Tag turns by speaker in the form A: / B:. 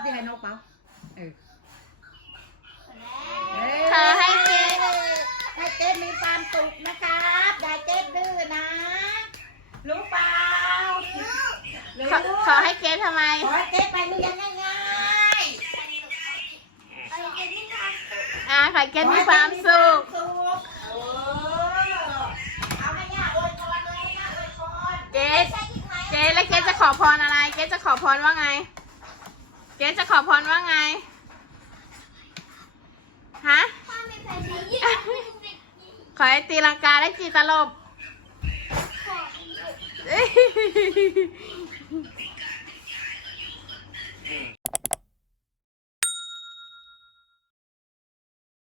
A: ให้นกเปล่าเออ
B: ขอให้เกด
A: ให้เกดมีความสุขนะครับอย่าเกดดื้อนะ รู้เปล่ารู้
B: ขอขอให้เกดทำไม
A: ขอให้เกดไปเรียนง่าย
B: อ่าขอให้
A: ๆ
B: เกดมีความสุข
A: ขอให้เกดมีความสุขเออเอาให้ย่าอวยพรเลยให้ย่าอวยพร
B: เกดเกดแล้วเกดจะขอพรอะไรเกดจะขอพรว่าไงเกดจะข อพรว่าไง ฮะ ขอให้ตีลังกาและจีตลบ